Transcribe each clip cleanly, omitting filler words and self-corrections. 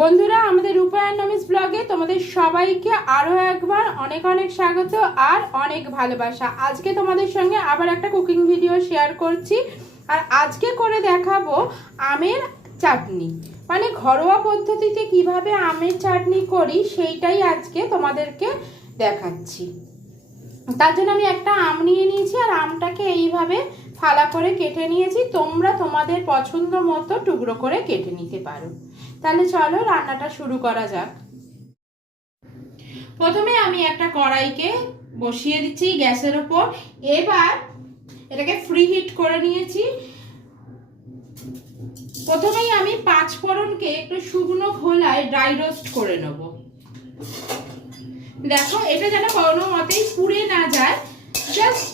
বন্ধুরা, আমাদের রূপায়ণ নমিস ব্লগে তোমাদের সবাইকে আরো একবার অনেক অনেক স্বাগত আর অনেক ভালোবাসা। আজকে তোমাদের সঙ্গে আবার একটা কুকিং ভিডিও শেয়ার করছি। আর আজকে করে দেখাবো আমের চাটনি, মানে ঘরোয়া পদ্ধতিতে কিভাবে আমের চাটনি করি সেইটাই আজকে তোমাদেরকে দেখাচ্ছি। তার জন্য আমি একটা আম নিয়ে নিয়েছি আর আমটাকে এইভাবে ফালা করে কেটে নিয়েছি। তোমরা তোমাদের পছন্দ মতো টুকরো করে কেটে নিতে পারো। তাহলে চলো রান্নাটা শুরু করা যাক। প্রথমে আমি একটা কড়াইকে বসিয়ে দিচ্ছি গ্যাসের ওপর। এবার এটাকে ফ্রি হিট করে নিয়েছি। প্রথমেই আমি 5 ফোড়নকে একটু শুকনো খোলায় ড্রাই রোস্ট করে নেব। দেখো, এটা যেন কোনো মতেই পুড়ে না যায়, জাস্ট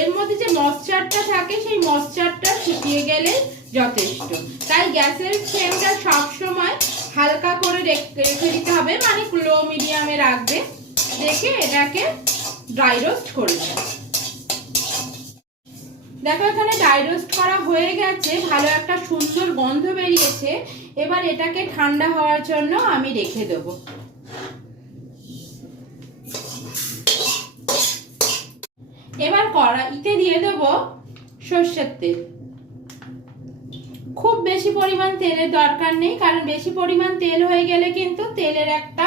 এর মধ্যে যে ময়েশ্চারটা থাকে সেই ময়েশ্চারটা শুকিয়ে গেলে যথেষ্ট। তাই গ্যাসের ফ্লেমটা সবসময় হালকা করে রেখে দিতে হবে, মানে লো মিডিয়ামে রাখবে। রেখে এটাকে ড্রাই রোস্ট করে দেবে। দেখো, এখানে ড্রাই রোস্ট করা হয়ে গেছে, ভালো একটা সুন্দর গন্ধ বেরিয়েছে। এবার এটাকে ঠান্ডা হওয়ার জন্য আমি রেখে দেবো। এবার কড়াইতে দিয়ে দেবো সর্ষের তেল। খুব বেশি পরিমাণ তেলের দরকার নেই, কারণ বেশি পরিমাণ তেল হয়ে গেলে কিন্তু তেলের একটা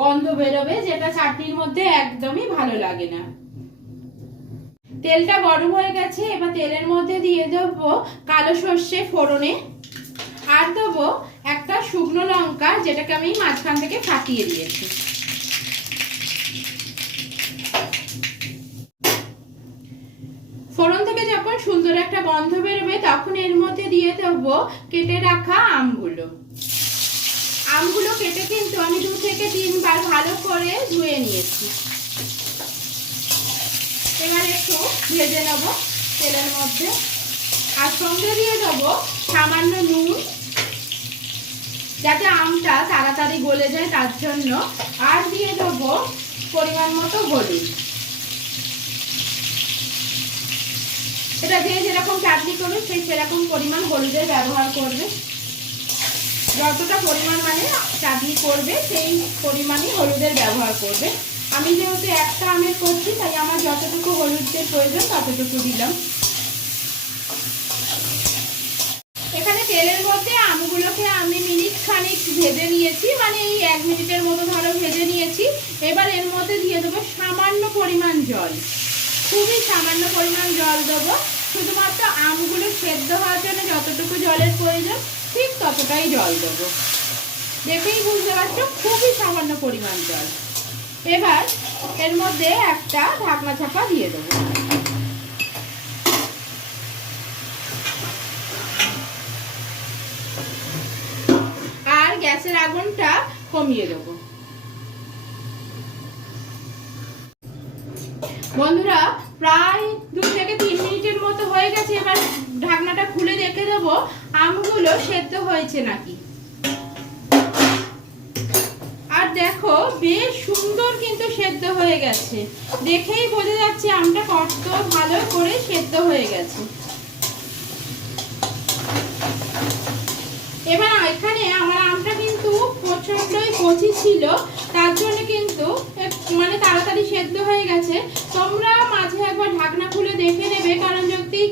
গন্ধ বেরোবে, যেটা চাটনির মধ্যে একদমই ভালো লাগে না। তেলটা গরম হয়ে গেছে। এবার তেলের মধ্যে দিয়ে দেবো কালো সর্ষে ফোড়নে, আর দেবো একটা শুকনো লঙ্কা, যেটাকে আমি মাঝখান থেকে ফাটিয়ে দিয়েছি। ফোড়ন থেকে যখন সুন্দর একটা গন্ধ বেরোবে তখন এর মধ্যে দিয়ে দেবো কেটে রাখা আমগুলো। আমগুলো কেটে কিন্তু আমি 2 থেকে 3 বার ভালো করে ধুয়ে নিয়েছি। এবার একটু ভেজে নেব তেলের মধ্যে। আর সঙ্গে দিয়ে দেবো সামান্য নুন, যাতে আমটা তাড়াতাড়ি গলে যায় তার জন্য। আর দিয়ে দেবো পরিমাণ মতো হলুদ। এটা যে যেরকম চাটনি করবে সেই সেরকম পরিমাণ হলুদের ব্যবহার করবে। যতটা পরিমাণ মানে চাটনি করবে সেই পরিমাণই হলুদের ব্যবহার করবে। আমি যেহেতু একটা আমের করছি তাই আমার যতটুকু হলুদের প্রয়োজন ততটুকু দিলাম। এখানে তেলের মধ্যে আমগুলোকে আমি মিনিট খানিক ভেজে নিয়েছি, মানে এই 1 মিনিটের মতো ধরো ভেজে নিয়েছি। এবার এর মধ্যে দিয়ে দেবো সামান্য পরিমাণ জল, খুবই সামান্য পরিমাণ জল দেবো। শুধুমাত্র আমগুলো সেদ্ধ হওয়ার জন্য যতটুকু জলের প্রয়োজন ঠিক ততটাই জল দেবো। দেখেই বুঝতে পারছো, খুবই সামান্য পরিমাণ জল। এবার এর মধ্যে একটা ঢাকনা চাপা দিয়ে দেবো। আর গ্যাসের আগুনটা কমিয়ে দেবো। বন্ধুরা, প্রায় 2 থেকে 3 মিনিটের মতো হয়ে গেছে। এবার ঢাকনাটা খুলে দেখে দেবো আমগুলো সেদ্ধ হয়েছে নাকি। আর দেখো, বেশ সুন্দর কিন্তু সেদ্ধ হয়ে গেছে। দেখেই বোঝা যাচ্ছে আমটা কত ভালো করে সেদ্ধ হয়ে গেছে। এবার এখানে আমার আমটা কিন্তু প্রচন্ডই কচি ছিল, তার জন্য কিন্তু মানে তাড়াতাড়ি সেদ্ধ হয়ে গেছে। তোমরা মাঝে একবার ঢাকনা খুলে দেখে নেবে, কারণ যদি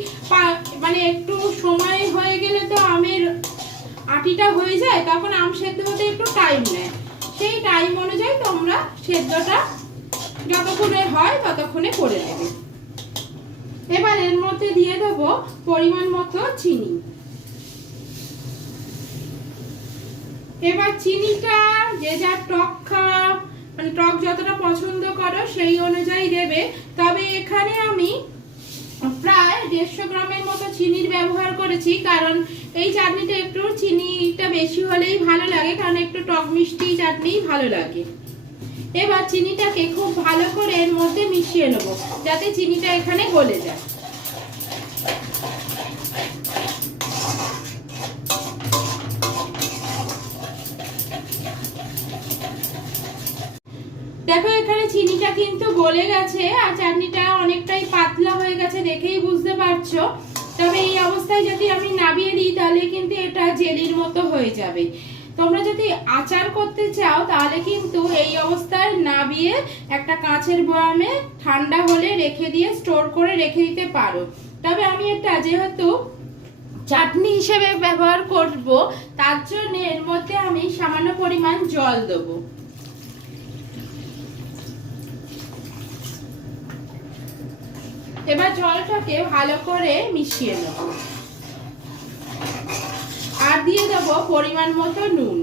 মানে একটু সময় হয়ে গেলে তো আমের আটিটা হয়ে যায়, তখন আম সেদ্ধ হতে একটু টাইম নেয়। সেই টাইম অনুযায়ী তোমরা সেদ্ধটা যতক্ষণে হয় ততক্ষণে করে নেবে। এবার এর মধ্যে দিয়ে দেবো পরিমাণ মতো চিনি। এবার চিনিটা যে যা টক খাওয়া, মানে টক যতটা পছন্দ করো সেই অনুযায়ী দেবে। তবে এখানে আমি প্রায় 150 গ্রামের মতো চিনির ব্যবহার করেছি, কারণ এই চাটনিটা একটু চিনিটা বেশি হলেই ভালো লাগে, কারণ একটু টক মিষ্টি চাটনি ভালো লাগে। এবার চিনিটাকে খুব ভালো করে এর মধ্যে মিশিয়ে নেব, যাতে চিনিটা এখানে গলে যায়। দেখো, এখানে চিনিটা কিন্তু গলে গেছে আর চাটনিটা অনেকটাই পাতলা হয়ে গেছে, দেখেই বুঝতে পারছো। তবে এই অবস্থায় যদি আমি নামিয়ে দিই তাহলে কিন্তু এটা জেলির মতো হয়ে যাবে। তোমরা যদি আচার করতে চাও তাহলে কিন্তু এই অবস্থায় নাবিয়ে একটা কাঁচের বয়ামে ঠান্ডা হলে রেখে দিয়ে স্টোর করে রেখে দিতে পারো। তবে আমি এটা যেহেতু চাটনি হিসেবে ব্যবহার করব, তার জন্য এর মধ্যে আমি সামান্য পরিমাণ জল দেবো। এবার জলটাকে ভালো করে মিশিয়ে নেব আর দিয়ে দেবো পরিমাণ মতো নুন।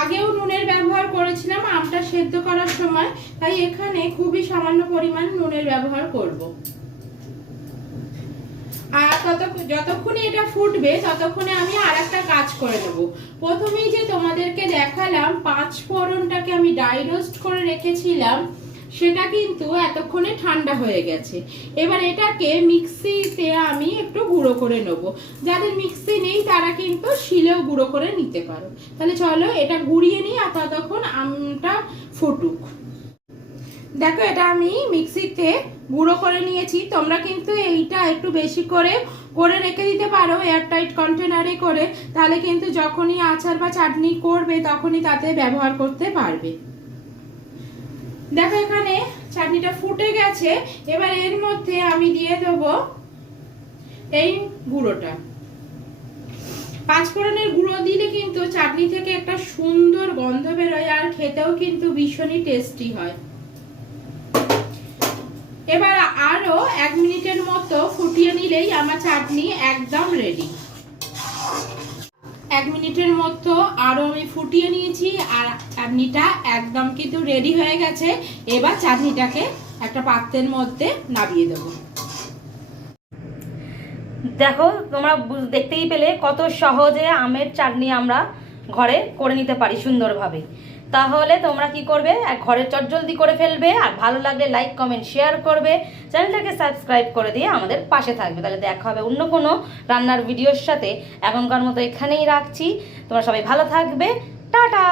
আগেও নুনের ব্যবহার করেছিলাম আমটা সেদ্ধ করার সময়, তাই এখানে খুবই সামান্য পরিমাণ নুনের ব্যবহার করব। আর যতক্ষণে এটা ফুটবে ততক্ষণে আমি আর একটা কাজ করে নেব। প্রথমেই যে তোমাদেরকে দেখালাম 5 ফোড়নটাকে আমি ড্রাই রোস্ট করে রেখেছিলাম, সেটা কিন্তু এতক্ষণে ঠান্ডা হয়ে গেছে। এবার এটাকে মিক্সিতে আমি একটু গুঁড়ো করে নেব। যাদের মিক্সি নেই তারা কিন্তু শিলেও গুঁড়ো করে নিতে পারো। তাহলে চলো এটা গুঁড়িয়ে নিই আর ততক্ষণ আমটা ফুটুক। দেখো এটা আমি মিক্সিতে গুঁড়ো করে নিয়েছি। তোমরা কিন্তু এইটা একটু বেশি করে রেখে দিতে পারো এয়ারটাইট কন্টেনারে করে, তাহলে কিন্তু যখনই আচার বা চাটনি করবে তখনই তাতে ব্যবহার করতে পারবে। দেখো এখানে চাটনিটা ফুটে গেছে। এবার এর মধ্যে আমি দিয়ে দেবো এই গুঁড়োটা। 5 ফোড়নের গুঁড়ো দিলে কিন্তু চাটনি থেকে একটা সুন্দর গন্ধ বেরোয় আর খেতেও কিন্তু ভীষণই টেস্টি হয়। এবার আরো 1 মিনিটের মতো ফুটিয়ে নিলেই আমার চাটনি একদম রেডি। 1 মিনিটের মতো আরো আমি ফুটিয়ে নিয়েছি আর চাটনিটা একদম কিন্তু রেডি হয়ে গেছে। এবার চাটনিটাকে একটা পাত্রের মধ্যে নামিয়ে দেব। দেখো তোমরা দেখতেই পেলে কত সহজে আমের চাটনি আমরা ঘরে করে নিতে পারি সুন্দরভাবে। তাহলে তোমরা কি করবে, ঘরে চটজলদি করে ফেলবে, আর ভালো লাগলে লাইক কমেন্ট শেয়ার করবে, চ্যানেলটাকে সাবস্ক্রাইব করে দিয়ে আমাদের পাশে থাকবে। তাহলে দেখা হবে অন্য কোনো রান্নার ভিডিওর সাথে। এখনকার মতো এখানেই রাখছি, তোমরা সবাই ভালো থাকবে, টাটা।